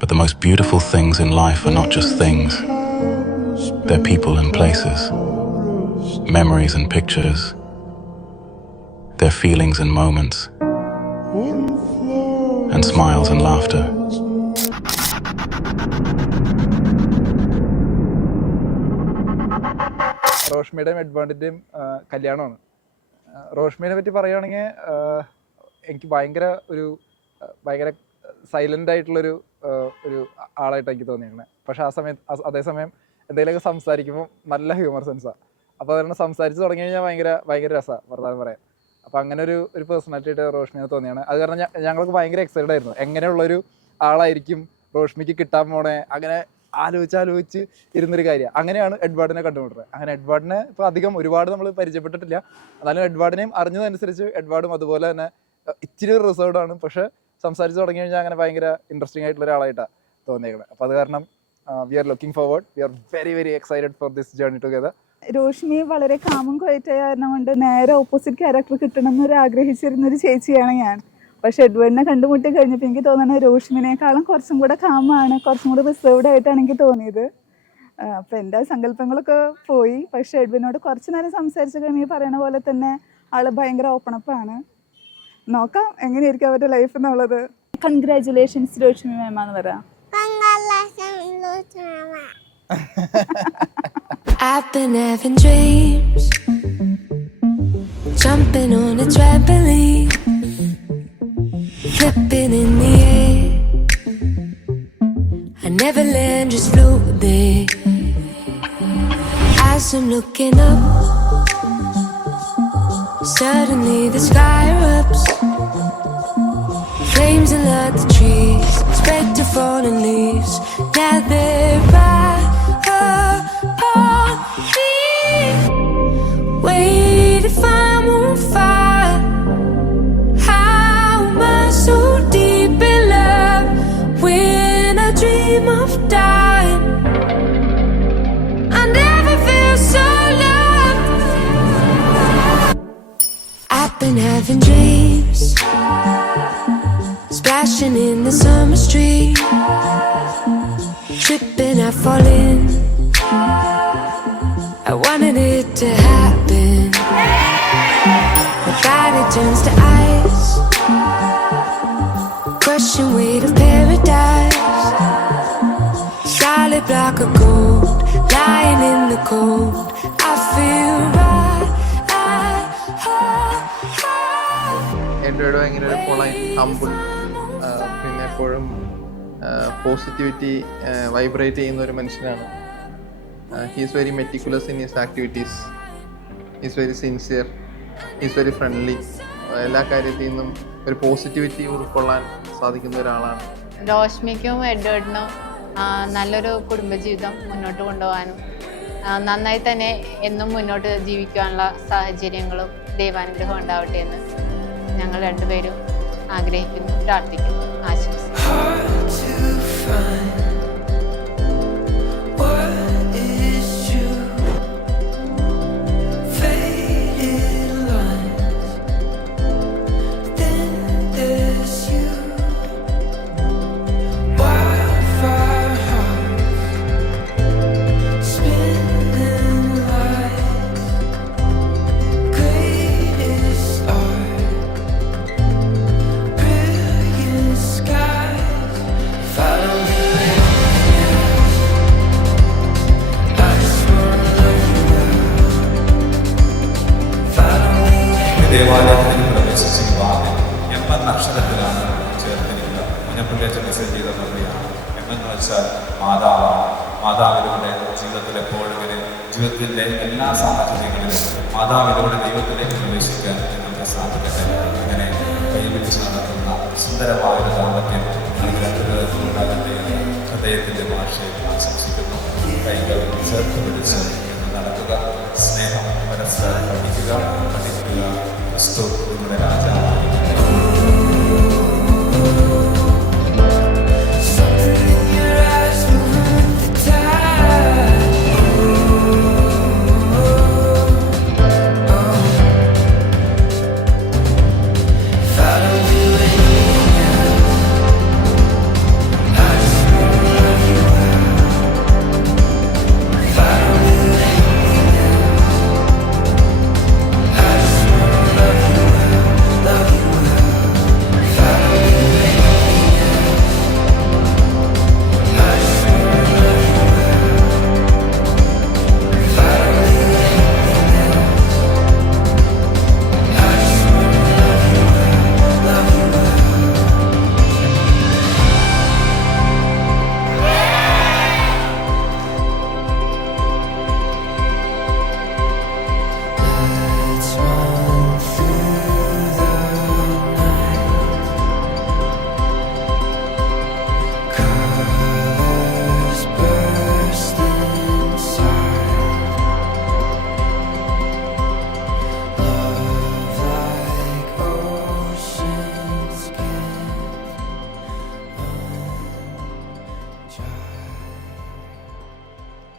But the most beautiful things in life are not just things. They're people and places, memories and pictures. They're feelings and moments, and smiles and laughter. റോഷ്മിയുടെയും എഡ്വേർഡിൻ്റെയും കല്യാണമാണ്. റോഷ്മിനെ പറ്റി പറയുകയാണെങ്കിൽ എനിക്ക് ഭയങ്കര silent ആയിട്ടുള്ളൊരു ആളായിട്ട് എനിക്ക് തോന്നിയിരുന്നത്. പക്ഷെ അതേസമയം എന്തെങ്കിലുമൊക്കെ സംസാരിക്കുമ്പോൾ നല്ല ഹ്യൂമർ സെൻസാണ്. അപ്പോൾ അതുകൊണ്ട് സംസാരിച്ച് തുടങ്ങി കഴിഞ്ഞാൽ ഭയങ്കര രസമാണ് വർത്തമാനം പറയാൻ. അപ്പോൾ അങ്ങനെ ഒരു പേഴ്സണാലിറ്റി ആയിട്ട് റോഷ്മിനെ തോന്നിയാണ്. അത് കാരണം ഞങ്ങൾക്ക് ഭയങ്കര എക്സൈറ്റഡ് ആയിരുന്നു, എങ്ങനെയുള്ളൊരു ആളായിരിക്കും റോഷ്മിക്ക് കിട്ടാൻ പോണേ. അങ്ങനെ ആലോചിച്ച് ഇരുന്നൊരു കാര്യമാണ്. അങ്ങനെയാണ് എഡ്വേർഡിനെ കണ്ടുമുട്ടുന്നത്. അങ്ങനെ എഡ്വേർഡിനെ ഇപ്പോൾ ഒരുപാട് നമ്മൾ പരിചയപ്പെട്ടിട്ടില്ല. എന്നാലും എഡ്വേർഡിനെയും അറിഞ്ഞതനുസരിച്ച് എഡ്വേർഡും അതുപോലെ തന്നെ ഇച്ചിരി റിസർവ്ഡ് ആണ്. പക്ഷെ സംസാരിച്ച് തുടങ്ങി കഴിഞ്ഞാൽ അങ്ങനെ ഭയങ്കര ഇൻട്രസ്റ്റിംഗ് ആയിട്ടുള്ള ഒരാളായിട്ടാണ് തോന്നിയേക്കുന്നത്. അപ്പോൾ അത് കാരണം we are looking forward. We are very excited for this journey together. Roshmi വളരെ കാമും ക്വയറ്റായ കാരണം കൊണ്ട് നേരെ ഓപ്പോസിറ്റ് ക്യാരക്ടർ കിട്ടണം എന്നൊരു ആഗ്രഹിച്ചിരുന്നൊരു ചേച്ചിയാണ് ഞാൻ. പക്ഷെ എഡ്വേർഡിനെ കണ്ടുമുട്ടി കഴിഞ്ഞപ്പോൾ എനിക്ക് തോന്നുന്നത് റോഷ്മിനേക്കാളും കുറച്ചും കൂടെ കാമാണ്, കുറച്ചും കൂടെ റിസർവ്ഡ് ആയിട്ടാണ് എനിക്ക് തോന്നിയത്. അപ്പം എൻ്റെ സങ്കല്പങ്ങളൊക്കെ പോയി. പക്ഷെ എഡ്വേർഡിനോട് കുറച്ച് നേരം സംസാരിച്ച് കഴിയുമ്പോൾ പറയണ പോലെ തന്നെ ആൾ ഭയങ്കര ഓപ്പണപ്പാണ്. നോക്കാം എങ്ങനെയായിരിക്കും അവരുടെ ലൈഫ് എന്നുള്ളത്. കൺഗ്രാറ്റുലേഷൻസ് റോഷ്മി മാം എന്ന് പറയാം. I've been having dreams, jumping on a trampoline, flipping in the air. I never land, just float there. As I'm looking up, suddenly the sky erupts. Flames alert the trees, spread to fallen leaves. Now they're right upon me. Wait, if I'm on fire, how am I so deep in love? When I dream of dying, I never feel so loved. I've been having dreams, splashing in the summer stream, tripping, I fall in. I wanted it to happen. My body turns to ice, crushing weight of paradise. Solid block of gold, lying in the cold. I feel right. Edward ഭയങ്കര ഒരു polite, humble, പിന്നെ എപ്പോഴും positivity vibrate ചെയ്യുന്ന ഒരു മനുഷ്യനാണ്. He's very meticulous in his activities. He's very sincere, he's very friendly. എല്ലാ കാര്യത്തിൽ നിന്നും ഒരു പോസിറ്റിവിറ്റി ഉൾക്കൊള്ളാൻ സാധിക്കുന്ന ഒരാളാണ്. റോഷ്മിക്കും എഡ്വേർഡിനും നല്ലൊരു കുടുംബജീവിതം മുന്നോട്ട് കൊണ്ടുപോകാനും നന്നായി തന്നെ എന്നും മുന്നോട്ട് ജീവിക്കാനുള്ള സാഹചര്യങ്ങളും ദൈവാനുഗ്രഹം ഉണ്ടാവട്ടെ എന്ന് ഞങ്ങൾ രണ്ടുപേരും ആഗ്രഹിക്കുന്നു, പ്രാർത്ഥിക്കുന്നു, ആശംസിക്കുന്നു. ദേവാലയത്തിൽ പ്രവേശിച്ച് വിവാഹം എന്ന അക്ഷരത്തിലാണ് ചേർത്തിരിക്കുക. മുന്നപ്പിള്ളിയച്ഛൻ മെസ്സേജ് ചെയ്ത മറുപടിയാണ്. എന്നെന്ന് വെച്ചാൽ മാതാവാണ്. മാതാവിലൂടെ ജീവിതത്തിൽ എപ്പോഴും ജീവിതത്തിൻ്റെ എല്ലാ സാഹചര്യങ്ങളിലും മാതാവിലൂടെ ദൈവത്തിലേക്ക് പ്രവേശിക്കാൻ നിങ്ങൾക്ക് സാധിക്കട്ടെ. അങ്ങനെ കൈപിടിച്ച് നടത്തുന്ന സുന്ദരമായൊരു ദാമ്പത്യം നിങ്ങൾക്ക് രണ്ടുപേർക്കുണ്ടാകട്ടെ എന്ന് ഹൃദയത്തിൻ്റെ ഭാഷയിൽ ആശംസിക്കുന്നു. കൈകൾ ചേർത്ത് പിടിച്ച് നടക്കുക, സ്നേഹം പരസ്പരം പഠിക്കുക. ക്രിസ്തു നിങ്ങളുടെ രാജാവ്.